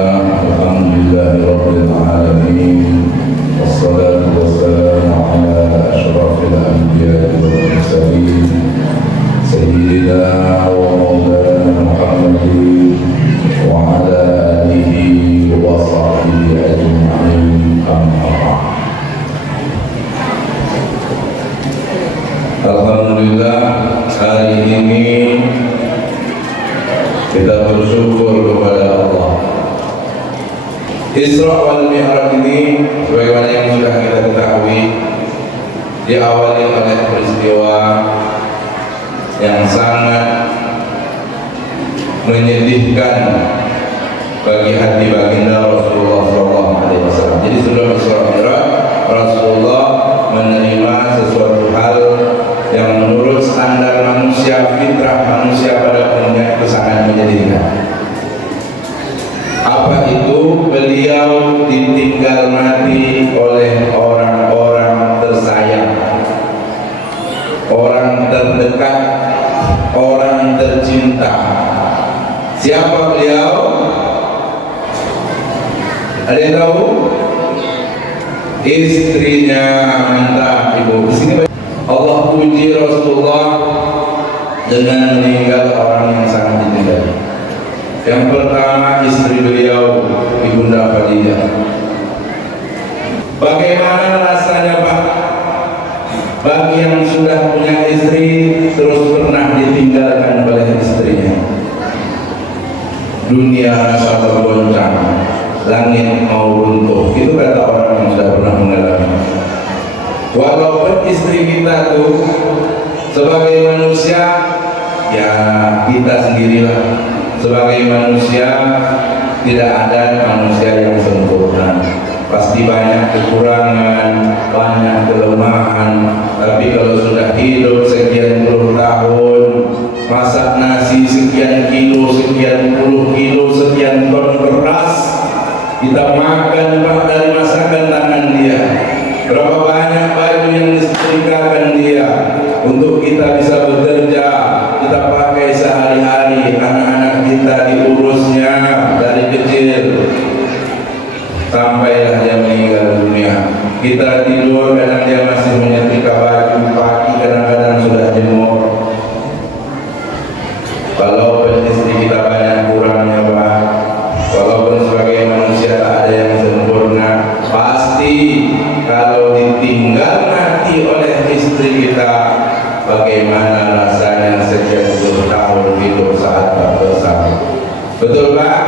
Bismillah, alhamdulillahirabbil alamin. Wassalatu wassalamu ala asyrafil anbiya'i wal mursalin sayyidina wa maulana Muhammadin wa ala alihi wa sahbihi ajma'in. Amma ba'd. Alhamdulillah, hari ini kita bersyukur kepada Allah. Isra wal Mi'raj ini sebagaimana yang sudah kita ketahui diawali oleh peristiwa yang sangat menyedihkan bagi hati baginda Rasulullah SAW. Jadi sebelum Isra Mi'raj, Rasulullah menerima sesuatu hal yang menurut standar manusia, fitrah manusia pada umumnya itu sangat menyedihkan. Apa itu? Beliau ditinggal mati oleh orang-orang tersayang, orang terdekat, orang tercinta. Siapa beliau? Ada yang tahu? Istrinya. Mantap ibu. Di sini Allah puji Rasulullah dengan meninggal orang yang sangat dicintai. Yang pertama istri beliau, Ibunda Khadijah. Bagaimana rasanya Pak bagi yang sudah punya istri terus pernah ditinggalkan oleh istrinya? Dunia rasa bergoncang, langit mau runtuh. Itu kata orang yang sudah pernah mengalami. Walaupun istri kita tuh sebagai manusia, ya kita sendirilah sebagai manusia, tidak ada manusia yang sempurna. Pasti banyak kekurangan, banyak kelemahan. Tapi kalau sudah hidup sekian puluh tahun, masak nasi sekian kilo, sekian puluh kilo, sekian ton beras, kita makan Pak dari masakan tangan dia. Berapa banyak baju yang disetrikakan dia untuk kita bisa bekerja, kita pakai sehari-hari, anak-anak kita diurusnya dari kecil sampailah dia meninggal dunia. Kita tidur kadang dia masih menyetrika baju, pagi kadang-kadang sudah jemur. Walaupun istri kita banyak kurangnya Pak, walaupun sebagai manusia tak ada yang sempurna, pasti kalau ditinggal mati oleh istri kita, bagaimana rasanya sekian puluh tahun hidup saat tak bersama. Betul Pak?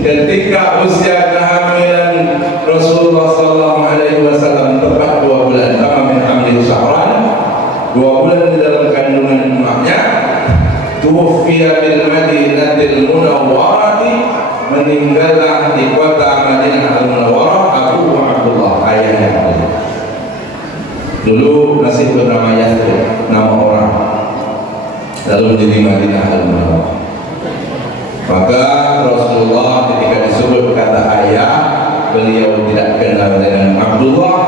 Ketika usia kehamilan Rasulullah SAW tepat 2 bulan, sama min hamil syahran, 2 bulan di dalam kandungan emaknya, tuwfiya bil Madinatil Munawwarati, meninggallah di kota Madinah Al-Munawwarah Abu Abdullah, ayahnya. Dulu masih bernama Yathrib, nama orang, lalu menjadi Madinah Al-Munawwarah. Maka Rasulullah ketika disebut kata ayah, beliau tidak kenal dengan Abdullah.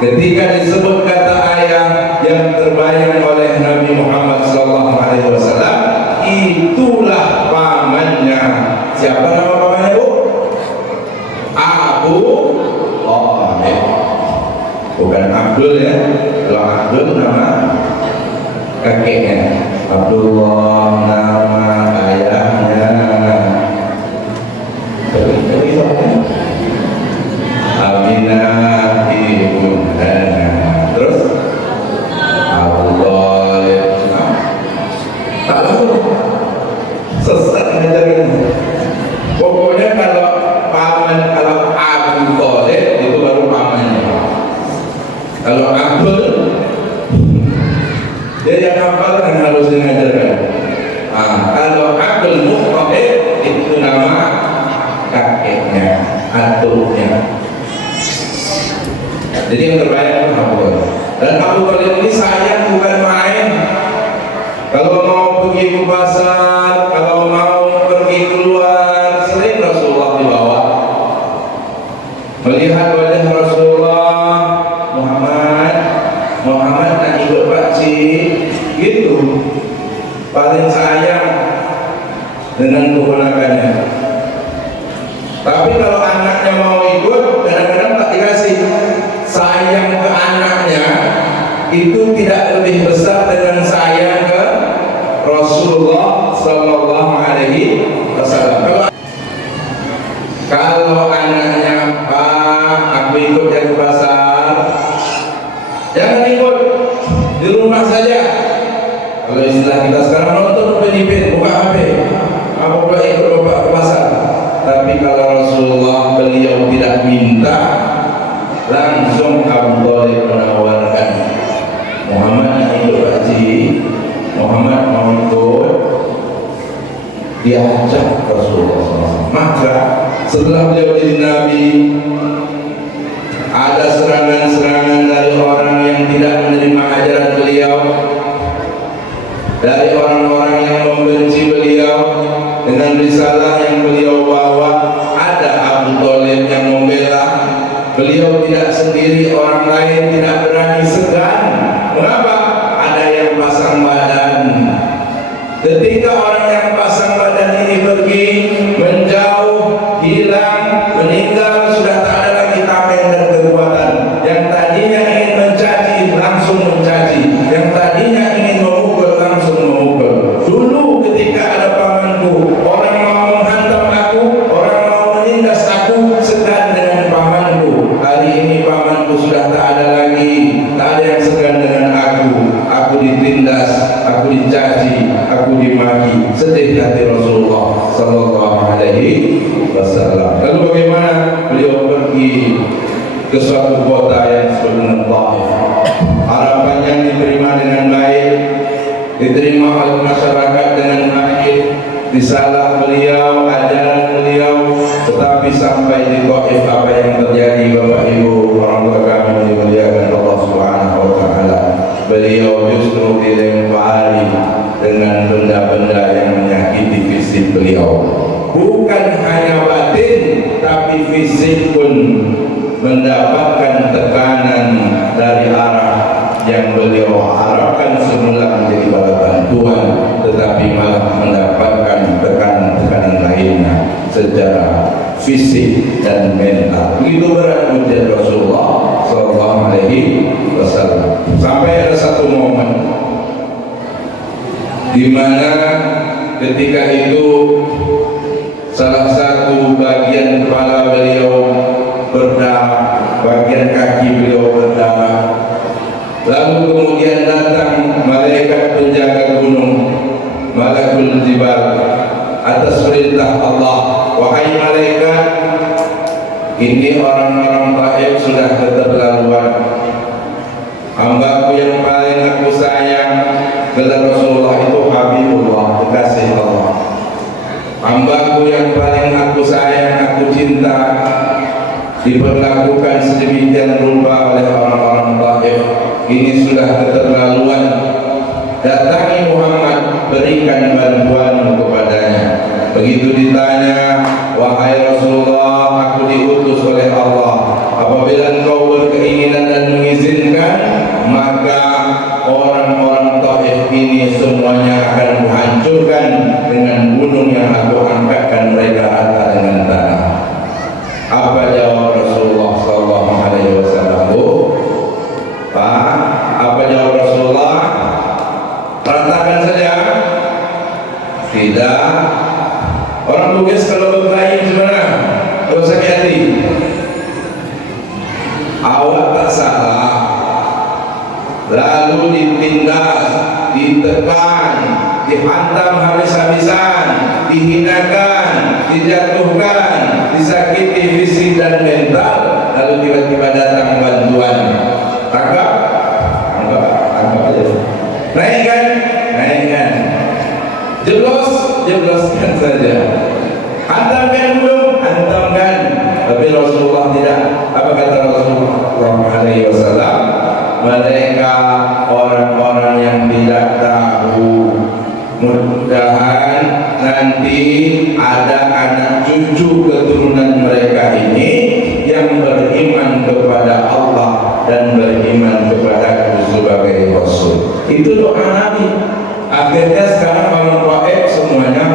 Ketika disebut kata ayah, yang terbayang oleh Nabi Muhammad SAW, itulah pamannya. Siapa nama pamannya Bu? Abu Thalib. Bukan Abdul ya. Kalau Abdul nama kakeknya, Abdullah nama ayahnya. Aminah ibunda. Terus Abu Thalib. Tak tahu, sesat ngajarin. Pokoknya kalau paman, kalau Abu Thalib itu baru pamannya. Kalau Abdul, dia yang hafal kan harus ngajarkan. Kalau Abdul Muttalib itu nama kakeknya, atuknya. Jadi yang terbayang itu Abu Thalib. Dan Abu Thalib ini sayang bukan main. Kalau mau pergi ke pasar, kalau mau pergi keluar, sering Rasulullah dibawa. Melihat wajah Rasulullah, Muhammad nak ikut Pak Cik, gitu. paling sayang dengan keponakannya. Tapi kalau anaknya mau ikut, kadang-kadang tak dikasih. Sayang ke anaknya itu tidak lebih besar dengan sayang ke Rasulullah Sallallahu Alaihi Wasallam. Kalau anaknya, Pak, aku ikut dari pasar, jangan ikut, di rumah saja. Kalau istilah kita sekarang nonton penipin, buka HP, apa pula ikut bapak ke pasar. Tapi kalau Rasulullah, beliau tidak minta, langsung Abu Thalib menawarkan, Muhammad ikut Pak Haji, Muhammad mau ikut, diajak Rasulullah SAW. Maka setelah beliau jadi Nabi, ada serangan-serangan dari orang yang tidak menerima ajaran beliau, dari orang-orang yang membenci beliau dengan risalah yang beliau bawa. Ada Abu Thalib yang membela beliau, tidak sendiri, orang lain tidak berani, segan. Mengapa? Ada yang pasang badan. Ketika orang yang pasang badan ini pergi, menjauh, hilang, meninggal, sudah tak ada lagi tameng dan kekuatan. Yang tadinya ingin mencaci, langsung mencaci. Yang tadinya ingin memukul, langsung memukul. Dulu ketika ada pamanku, orang mau menghantam aku, orang mau menindas aku, segan dengan pamanku. Hari ini pamanku sudah tak ada lagi, tak ada yang segan dengan aku. Aku ditindas, aku dicaci, aku dimaki. Sedih hati Rasulullah Sallallahu Alaihi Wasallam. Lalu bagaimana? Beliau pergi ke suatu kota yang disebut dengan Taif. Harapannya diterima dengan baik, diterima oleh masyarakat dengan baik, risalah beliau, ajaran beliau. Tetapi sampai di Taif, apa yang terjadi, Bapak Ibu, orang tua kami dimuliakan Allah Subhanahu Wa Taala, beliau justru dilempari dengan benda-benda yang menyakiti fisik beliau. Bukan hanya batin, tapi fisik pun mendapatkan tekanan dari arah yang beliau harapkan semula menjadi bala bantuan, tetapi malah mendapatkan tekanan-tekanan lainnya secara fisik dan mental. Begitu berat ujian Rasulullah Sallallahu Alaihi Wasallam. Sampai ada satu momen di mana ketika itu salah satu bagian kepala beliau berdarah, bagian kaki beliau berdarah. Lalu kemudian datang malaikat penjaga gunung, Malakul Jibal, atas perintah Allah, wahai malaikat, ini orang-orang Taif sudah keterlaluan. Hambaku yang paling aku sayang, gelar Rasulullah itu Habibullah, kekasih Allah. Hambaku yang paling aku sayang, aku cinta, diperlakukan sedemikian rupa oleh orang-orang Taif. Ini sudah keterlaluan. Datangi Muhammad, berikan bantuanmu kepadanya. Begitu ditanya, wahai Rasulullah, aku diutus oleh Allah. Apabila engkau berkeinginan dan mengizinkan, maka orang-orang Taif ini semuanya akan kuhancurkan dengan gunung yang aku angkatkan mereka rata dengan tanah. Apa jawab Rasulullah Sallallahu Alaihi Wasallam? Pak, apa jawab Rasulullah? Ratakan saja. Tidak. Orang Bugis kalau berkelahi gimana? Kalau sakit hati, awak tak salah, lalu ditindas, ditekan, dihantam habis-habisan, dihinakan, dijatuhkan, disakiti fisik dan mental, lalu tiba-tiba datang bantuan. Tangkap aja. Naikkan, jebloskan saja. Hantamkan belum? Hantamkan. Tapi Rasulullah tidak. Apa kata Rasulullah SAW? Mereka orang-orang yang tidak tahu. Mudah-mudahan nanti ada anak cucu keturunan mereka ini yang beriman kepada Allah dan beriman kepada Aku sebagai Rasul. Itu doa Nabi. Akhirnya sekarang Banu Qaib semuanya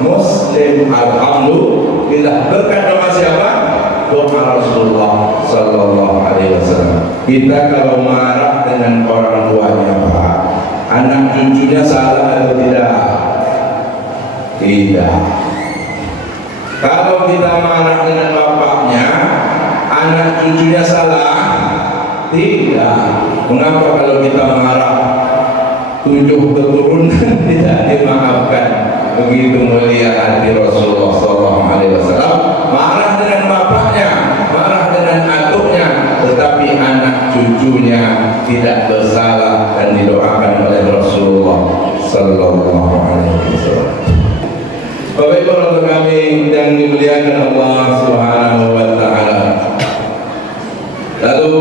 Muslim. Alhamdulillah. Berkat doa siapa? Doa Rasulullah Sallallahu Alaihi Wasallam. Kita kalau marah dengan orang tuanya, Pak, anak cucunya salah atau tidak? Tidak. Kalau kita marah dengan bapaknya, anak cucunya salah? Tidak. Mengapa kalau kita marah 7 keturunan tidak dimaafkan? Begitu mulia hati Rasulullah Sallallahu Alaihi Wasallam. Marah dengan bapaknya, marah dengan atuknya, tetapi anak cucunya tidak bersalah dan didoakan oleh Rasulullah Sallallahu Alaihi Wasallam. Bapak Ibu saudara kami yang dimuliakan Allah Subhanahu Wa Taala. Lalu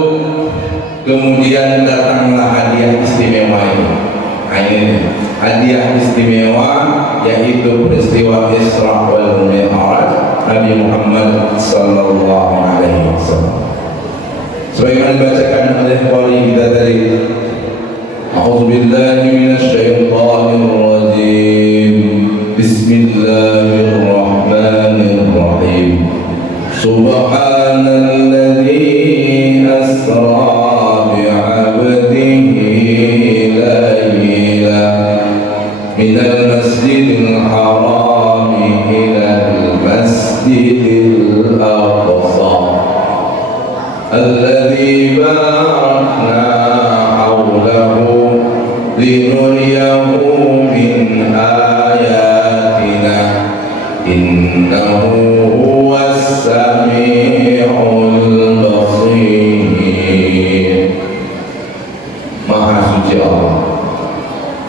kemudian datanglah hadiah istimewa ini. Ini hadiah istimewa, yaitu peristiwa Isra wal Mi'raj Nabi Muhammad Sallallahu Alaihi Wasallam. Sebagaimana dibacakan oleh qari kita tadi, A'udzubillahi minasyaitonir rajim. Bismillahirrahmanirrahim. Subhanalladzi asra bi'abdihi laylan minal masjidil haram ilal masjidil aqsa alladzi barakna hawlahu linuriyahu min ayatina innahu huwas sami'ul basir. Maha suci Allah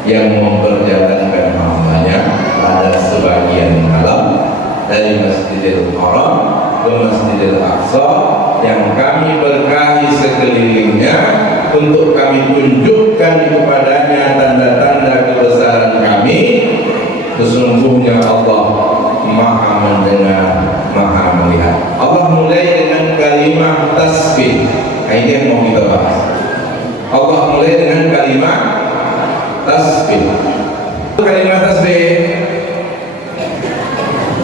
yang memperjalankan hambanya pada sebagian malam dari Masjidil Haram ke Masjidil Aqsa yang kami berkahi sekelilingnya untuk kami tunjukkan kepadanya tanda-tanda kebesaran kami. Sesungguhnya Allah Maha mendengar, Maha melihat. Allah mulai dengan kalimat tasbih. Ini yang mau kita bahas. Allah mulai dengan kalimat tasbih. Kalimat tasbih,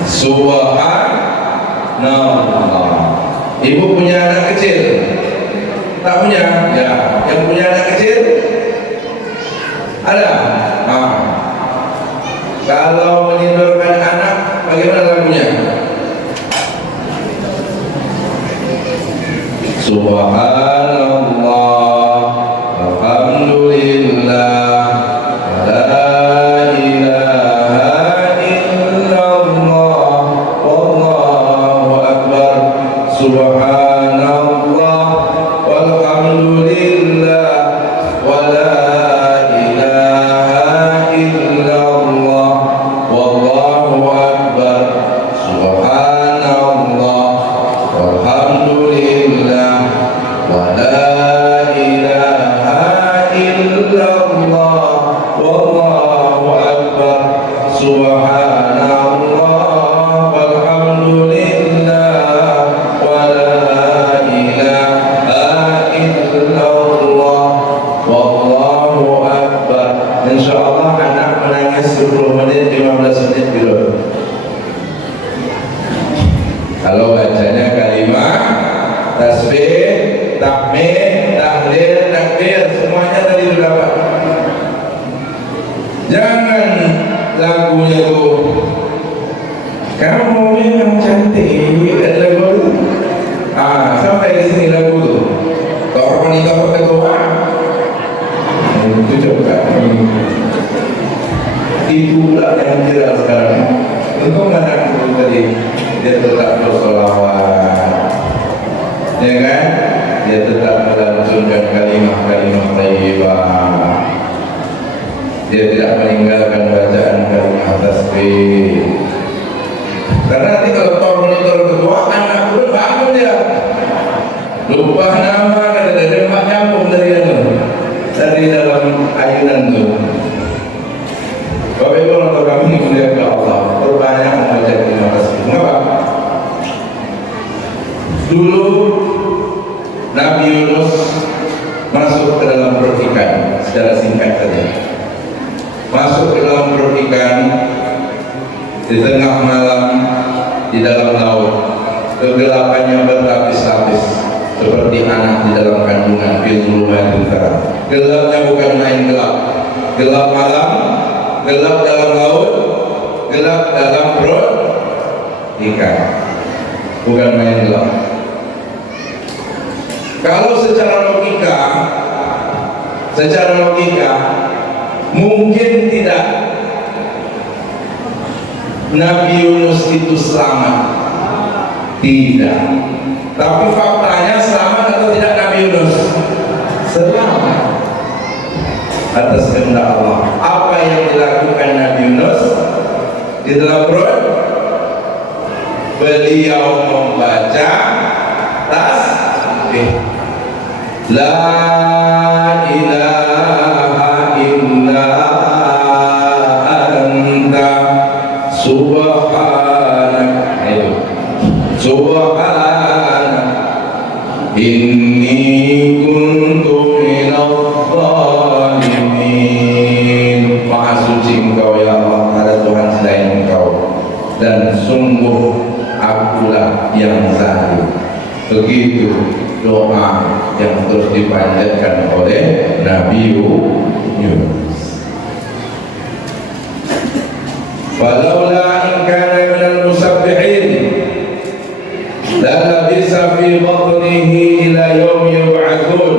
Subhanallah. Ibu punya anak kecil? Tak punya? Ya. Yang punya anak kecil? Ada? Nah. Kalau menidurkan anak, bagaimana lagunya? Subhanallah, alhamdulillah, la ilaha illallah, wallahu akbar. Subhanallah, walhamdulillah, wa la ilaha illallah, wallahu akbar. Subhanallah, walhamdulillah, wa la ilaha illallah, wallahu akbar. Subhanallah, walhamdulillah, wa la ilaha illallah, wallahu akbar. Insyaallah anak menangis 10 menit, 15 menit dulu. Kalau bacanya kalimat tasbih, takmir, tahlil, takbir, semuanya tadi sudah dapat. Jangan lagunya tuh kamu yang cantik, ada lagu itu. Sampai di sini lagu tuh. Kalau wanita berdoa, itu coba. Itulah yang viral sekarang. Untuk anak itu tadi, dia tetap bersolawat, ya kan? Dia tetap melantunkan kalimat-kalimat thayyibah. Dia tidak meninggalkan bacaan kalimat tasbih. Karena nanti kalau kau monitor kedua, anak pun bangun dia. Lupa nama, kata dari mak nyambung dari dalam ayunan itu. Bapak Ibu untuk kami dimuliakan Allah, perbanyak membaca kalimat tasbih. Mengapa? Dulu Nabi Yunus masuk ke dalam perut ikan secara singkat saja. di tengah malam, di dalam laut, kegelapannya berlapis-lapis seperti anak di dalam kandungan, fil zulumatil thalath. Gelapnya bukan main gelap, gelap malam, gelap dalam laut, gelap dalam perut ikan, bukan main gelap. Kalau secara logika mungkin tidak Nabi Yunus itu selamat, tidak. Tapi faktanya selamat atau tidak Nabi Yunus? Selamat atas kehendak Allah. Apa yang dilakukan Nabi Yunus di dalam perut? Beliau membaca tasbih, la ilaha illa anta subhanak, itu subhanak inni kuntu minadh dhalimin. Maha suci Engkau ya Allah, ada Tuhan selain Engkau, dan sungguh akulah yang zalim. Begitu doa yang terus dipanjatkan oleh Nabi Yunus. Falaula in kana minal musabbihin la labisa fi batnihi ila yaumi yub'atsun.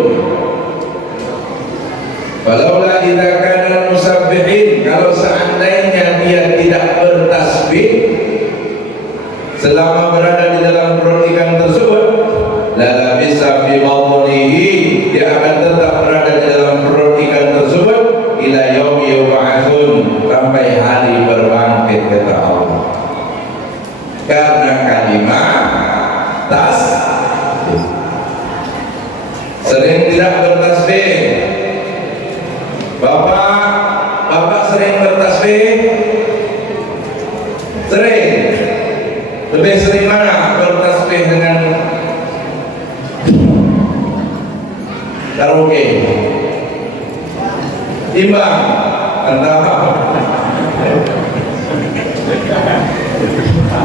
Falaula idza kana musabbihin, kalau seandainya dia tidak bertasbih selama berada di dalam perut ikan tersebut, la labisa fi batnihi, dia akan tetap berada di dalam perut ikan tersebut ila yaumi yub'atsun, sampai hari berbangkit, kata Allah. Karena kalimat tasbih. Sering tidak bertasbih? Bapak sering bertasbih? Sering. Lebih sering mana bertasbih dengan karaoke? Imbang antara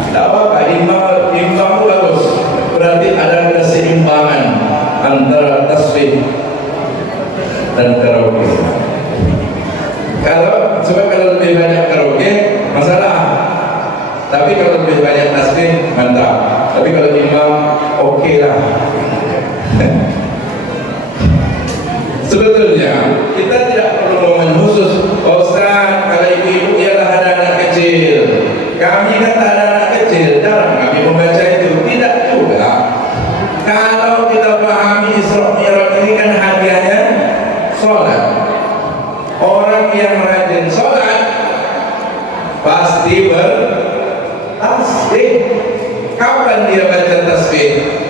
tidak apa-apa, imbang itu bagus, berarti ada keseimbangan antara tasbih dan karaoke. Sebab kalau lebih banyak karaoke masalah, tapi kalau lebih banyak tasbih mantap. Tapi kalau imbang oke lah. Sebetulnya kita tidak perlu momen khusus. Ustaz, kalau ibu-ibu ialah ada anak kecil, kami kan tak ada anak kecil, jarang kami membaca itu. Tidak juga. Kalau kita pahami Isra Mi'raj ini kan hadiahnya sholat. Orang yang rajin sholat pasti bertasbih. Kapan dia baca tasbih?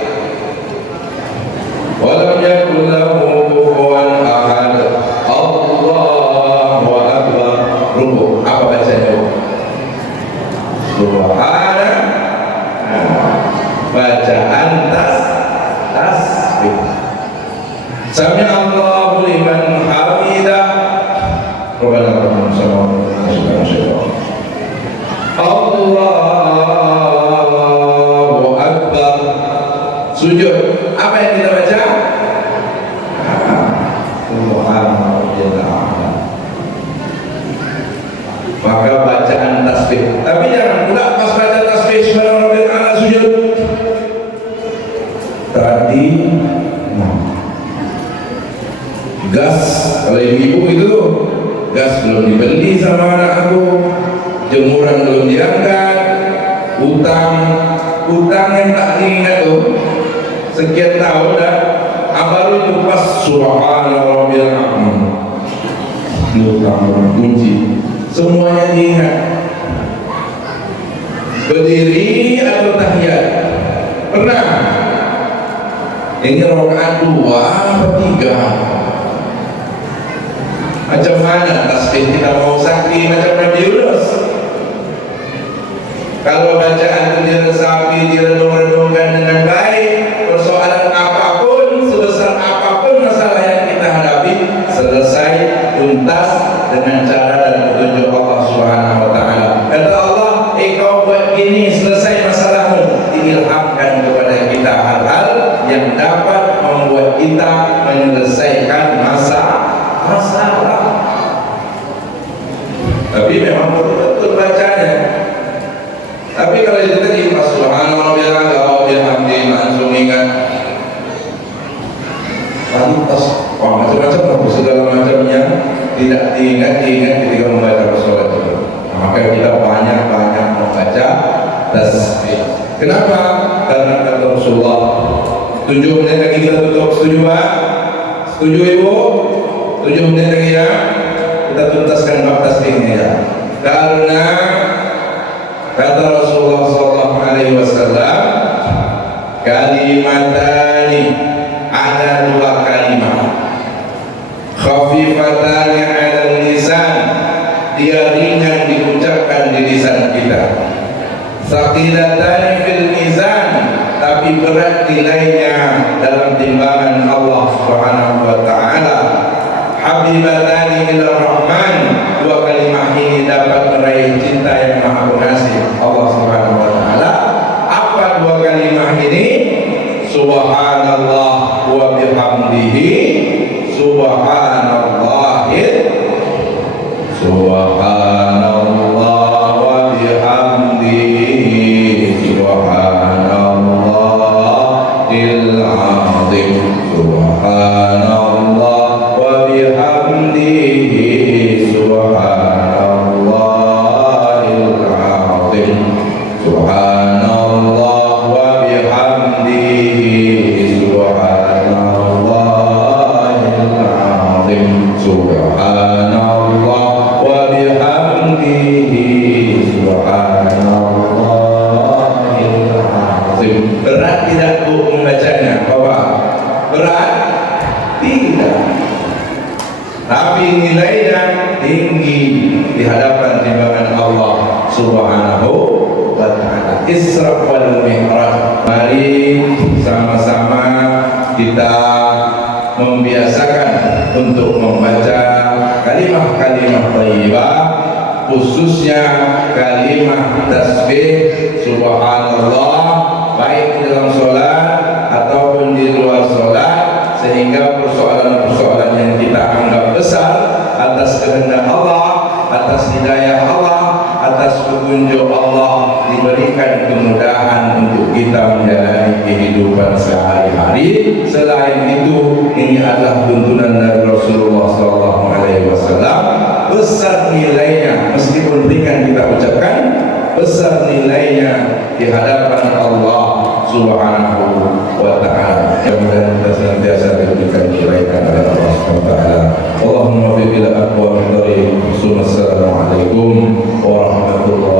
Walam yakul lahu kufuwan ahad. Allahu akbar. Ruku. Apa bacanya? Subhana. Bacaan tasbih. Sami Allahu liman hamidah. Rabbana rabbana sallallahu alaihi wasallam. Allahu akbar. Sujud. Apa yang kita baca? Maka bacaan tasbih. Tapi jangan pula pas baca tasbih subhana rabbil a'la sujud. Tadi gas, kalau ibu itu gas belum dibeli sama anak aku, jemuran belum diangkat, utang yang tak diingat tuh sekian tahun dah, baru itu pas subhana rabbil a'la, utang kunci semuanya diingat. Berdiri atau tahiyat pernah? Ini rakaat 2 atau 3? Macam mana tasbih kita mau sakti macam Nabi Yunus? Kalau bacaan itu diresapi, direnung-renungkan dengan baik, persoalan apapun, sebesar apapun masalah yang kita hadapi, selesai tuntas dengan cara dan petunjuk Allah Subhanahu wa taala. Kata Allah, kita banyak-banyak membaca tasbih. Kenapa? Karena kata Rasulullah. 7 menit lagi kita tutup. Setuju Pak? Setuju Ibu? 7 menit lagi ya. Kita tuntaskan bab tasbihnya ya. Karena kata Rasulullah SAW, kalimatani, ada 2 kalimat, khafifatani 'ala lisan, dia ringan diucapkan di lisan kita, thaqilatani fil mizan, tapi berat nilainya dalam timbangan Allah Subhanahu wa taala, habibatani ila rahman, 2 kalimat ini dapat meraih cinta yang maha pengasih Allah Subhanahu wa taala. Apa 2 kalimat ini? Subhanallah wa bihamdihi, subhanallah wa bihamdihi, subhanallahil azim, subhanallah wa bihamdihi, subhanallahil azim, subhanallah wa bihamdihi, subhanallahil azim, subhanallah wa bihamdihi, subhanallahil azim. Berat tidak Bu membacanya, Bapak? Berat? Tidak. Tapi nilainya tinggi di hadapan timbangan Allah Subhanahu wa ta'ala. Isra wal Mi'raj. Mari sama-sama kita membiasakan untuk membaca kalimat-kalimat thayyibah, khususnya kalimat tasbih subhanallah, baik di dalam sholat ataupun di luar sholat, sehingga persoalan-persoalan yang kita anggap besar atas kehendak Allah, atas hidayah Allah, atas petunjuk Allah, diberikan kemudahan untuk kita menjalani kehidupan sehari-hari. Selain itu, ini adalah tuntunan dari Rasulullah SAW. Besar nilainya, meskipun ringan kita ucapkan, besar nilainya di hadapan Allah Subhanahu wa ta'ala. Mudah-mudahan kita senantiasa diberikan kebaikan oleh Allah Subhanahu wa ta'ala. Allahumma fi bil aqwa min dhari. Assalamualaikum warahmatullahi